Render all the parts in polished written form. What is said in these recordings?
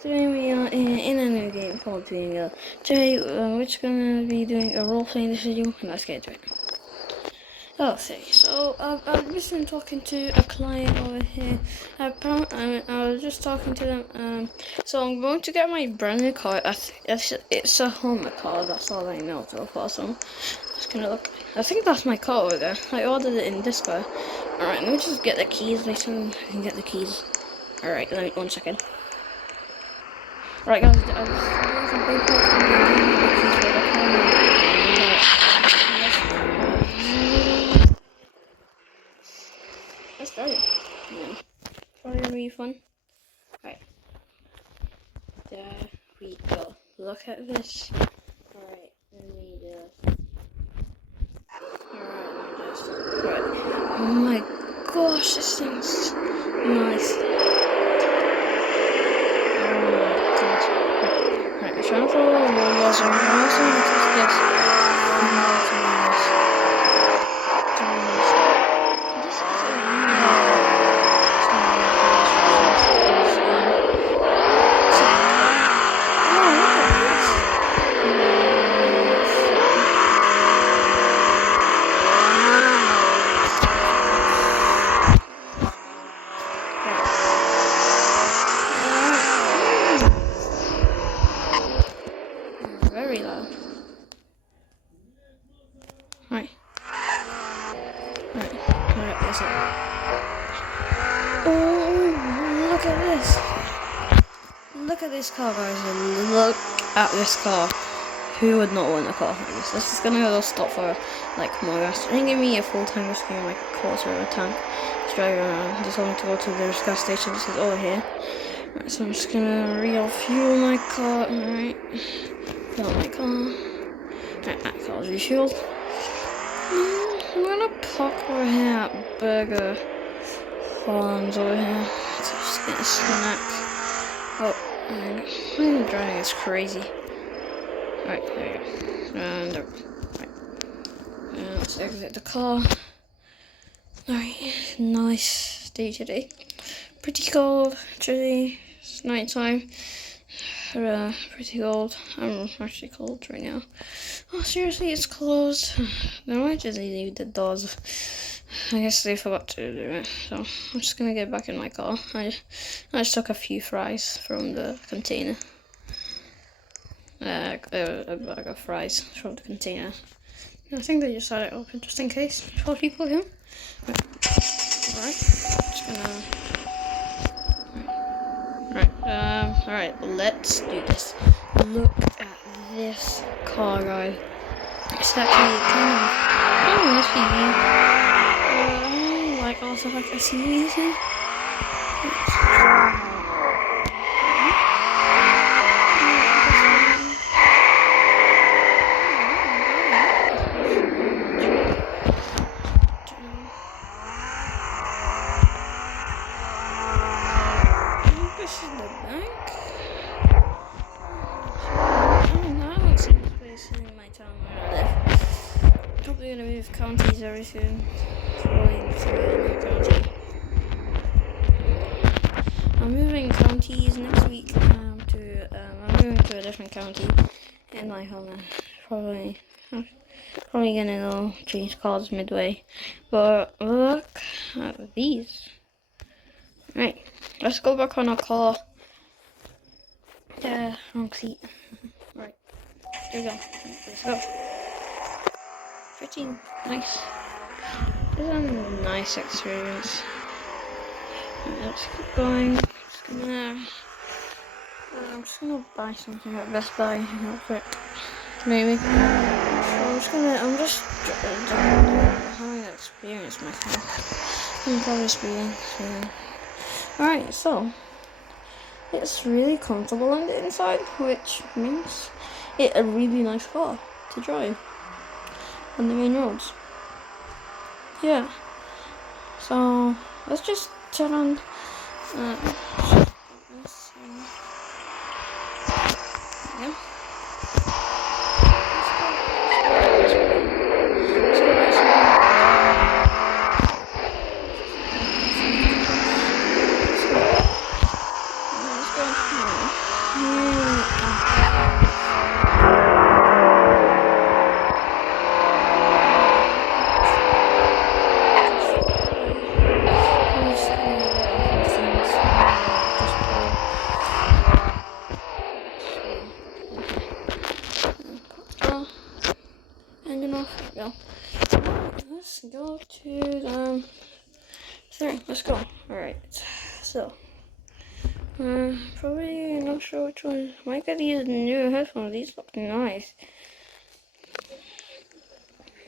Today we are in a new game called Duolingo. Today we're just gonna be doing a role-play in this video, and let's get to it. Okay, so I've just been talking to a client over here. I was just talking to them. So I'm going to get my brand new car. It's a Honda car. That's all I know so far. So I'm just gonna look. I think that's my car over there. I ordered it in this car. All right, let me just get the keys. Later I can get the keys. All right, let me 1 second. Right guys, I was doing some paperwork and I'm doing the keys for the car now. Let's start it. Yeah. Probably gonna be fun. Right. There we go. Look at this. Alright, let me just... Alright. Oh my gosh, this thing's nice. Right, trying to follow the laws and I'm also going to test this. Very loud. Right, that's it. Oh, look at this. Look at this car, guys. Look at this car. Who would not want a car like this? This is gonna go stop for like more gas. They give me a full tank of screen, like a quarter of a tank. Just driving around. Just want to go to the gas station. This is over here. Right, so I'm just gonna refuel my car. Alright. Fill my car. Right, that car's refueled. I'm gonna park over here at Burger Farms over here. So just get a snack. Oh, I'm driving is crazy. Right, there you go. And right. And let's exit the car. Alright, nice day today. Pretty cold today. It's night time. Pretty cold. I'm actually cold right now. Oh, seriously, it's closed. They might just leave the doors. I guess they forgot to do it. So I'm just gonna get back in my car. I just took a few fries from the container. A bag of fries from the container. I think they just had it open just in case for people here. Alright, just gonna. Alright, let's do this. Look at this car, guys. It's actually kind of an SUV. Like also like SUVs here. This is the bank. I haven't seen this place in my town where I live. Probably gonna move counties very soon. Probably to a new county. I'm moving counties next week. I'm moving to a different county in my home. Probably gonna go change cars midway. But look at these. Right, let's go back on our car. Wrong seat. Right, there we go. Let's go. Pretty nice. This is a nice experience. Right, let's keep going. I'm just gonna buy something at Best Buy real quick. Maybe. So I'm just having an experience myself. I'm probably speeding. Alright, so it's really comfortable on the inside, which means it's a really nice car to drive on the main roads. Yeah. So let's just turn on. Yeah. Let's go. Probably not sure which one. I might get these new headphones. These look nice.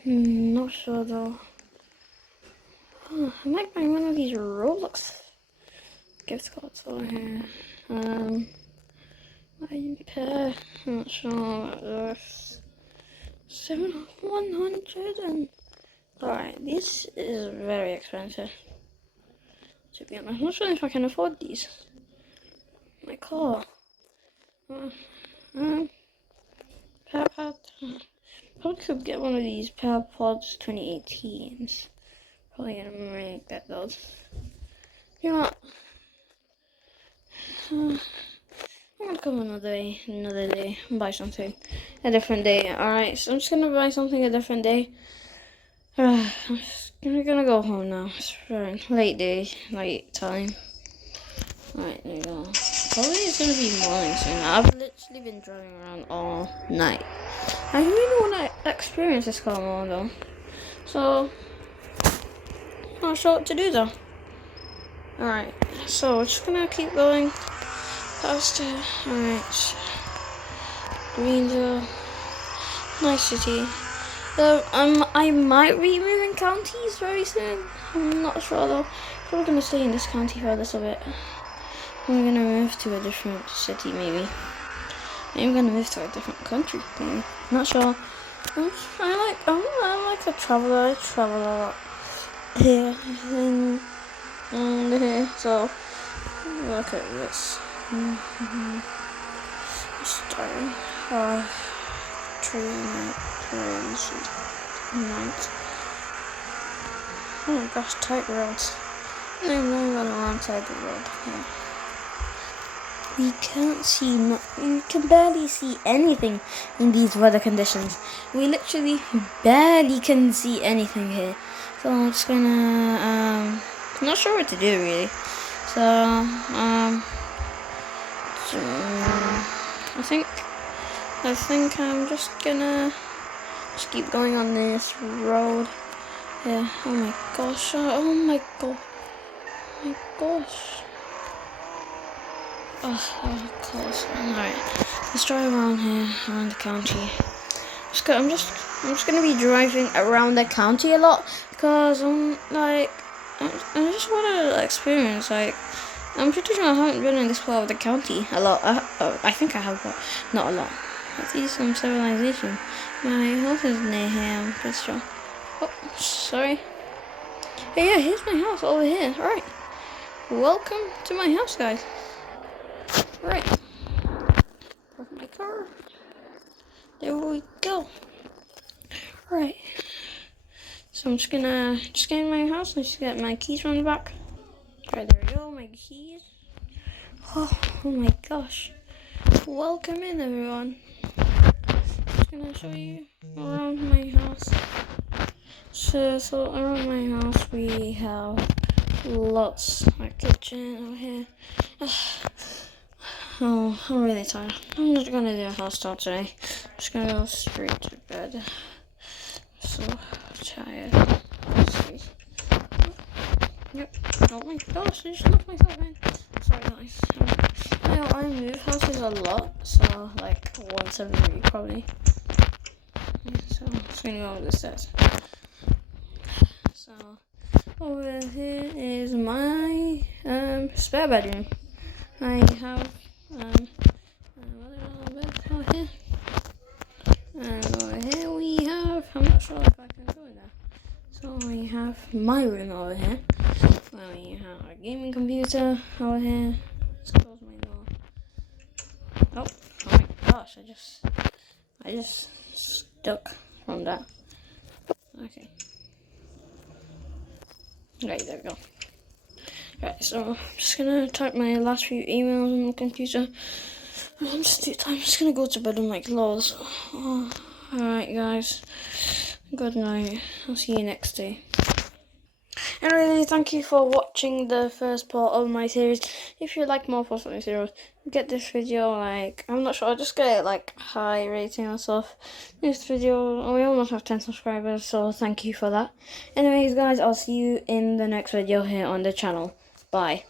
Not sure though. I might buy one of these Roblox gift cards over here. iPad. Not sure about this. 100 and. Alright, this is very expensive. To be honest, I'm not sure if I can afford these. My car. PowerPod. Probably could get one of these PowerPods 2018s. Probably gonna make that those. You know what? I'm gonna come another day and buy something a different day. Alright, so I'm just gonna buy something a different day. I'm gonna go home now. It's very late time. Alright, there you go. Probably it's gonna be morning soon. I've literally been driving around all night. I really want to experience this car more though. So, not sure what to do though. Alright, so we're just gonna keep going past it. Alright. Greensville. Nice city. I might be moving counties very soon. I'm not sure though. Probably gonna stay in this county for a little bit. I'm gonna move to a different city maybe. Maybe I'm gonna move to a different country maybe. Not sure. I'm like a traveler. I travel a lot here and here. So look at this. Starting trains night. Oh my gosh, tight roads. I'm on the wrong side of the road. Yeah. We can't see, we can barely see anything in these weather conditions. We literally barely can see anything here. So I'm just gonna, not sure what to do really. So, I think I'm just gonna keep going on this road. Yeah, oh my gosh, oh my gosh. Oh, close. Alright, let's drive around here, around the county. I'm just gonna be driving around the county a lot because I just want to experience. Like, I'm pretty sure I haven't been in this part of the county a lot. I think I have, but not a lot. I see some civilization. My house is near here. I'm pretty sure. Oh, sorry. Hey, yeah, here's my house over here. Alright, welcome to my house, guys. Right, park my car. There we go. Right, so I'm just get in my house and just get my keys from the back. Right, there we go, my keys. Oh my gosh. Welcome in, everyone. Just gonna show you around my house. So around my house we have lots. My kitchen over here. Oh, I'm really tired. I'm not gonna do a house tour today. I'm just gonna go straight to bed. So tired. Yep. Oh my gosh, I just knocked myself in. Sorry guys. I move houses a lot, so like once every week probably. Yeah, so I'm just gonna go over the stairs. So over here is my spare bedroom. I have over here. And over here we have, I'm not sure if I can go there. So we have my room over here. Where we have our gaming computer over here. Let's close my door. Oh my gosh, I just stuck from that. Okay. Right, there we go. Right, so I'm just gonna type my last few emails on the computer. I'm just gonna go to bed and make clothes. Oh, alright guys, good night. I'll see you next day. And really, thank you for watching the first part of my series. If you like more parts of my series, get this video, like, I'm not sure, I'll just get like high rating and stuff. This video, we almost have 10 subscribers, so thank you for that. Anyways guys, I'll see you in the next video here on the channel. Bye.